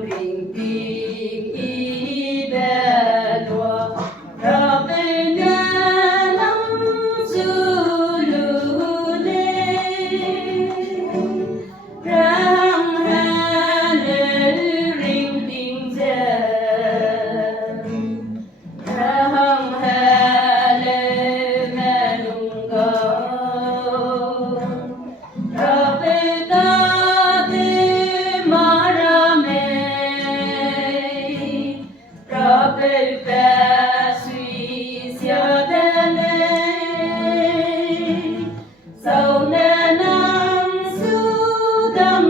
rình tình y bè lùa rập bên nhà lăng du lù lê răng hà lê rình tình dè răng hà lê mẹ nung gò rập bên ta đi mà ra mê rập bên bè suy xia đê lê sau nè nắng su đam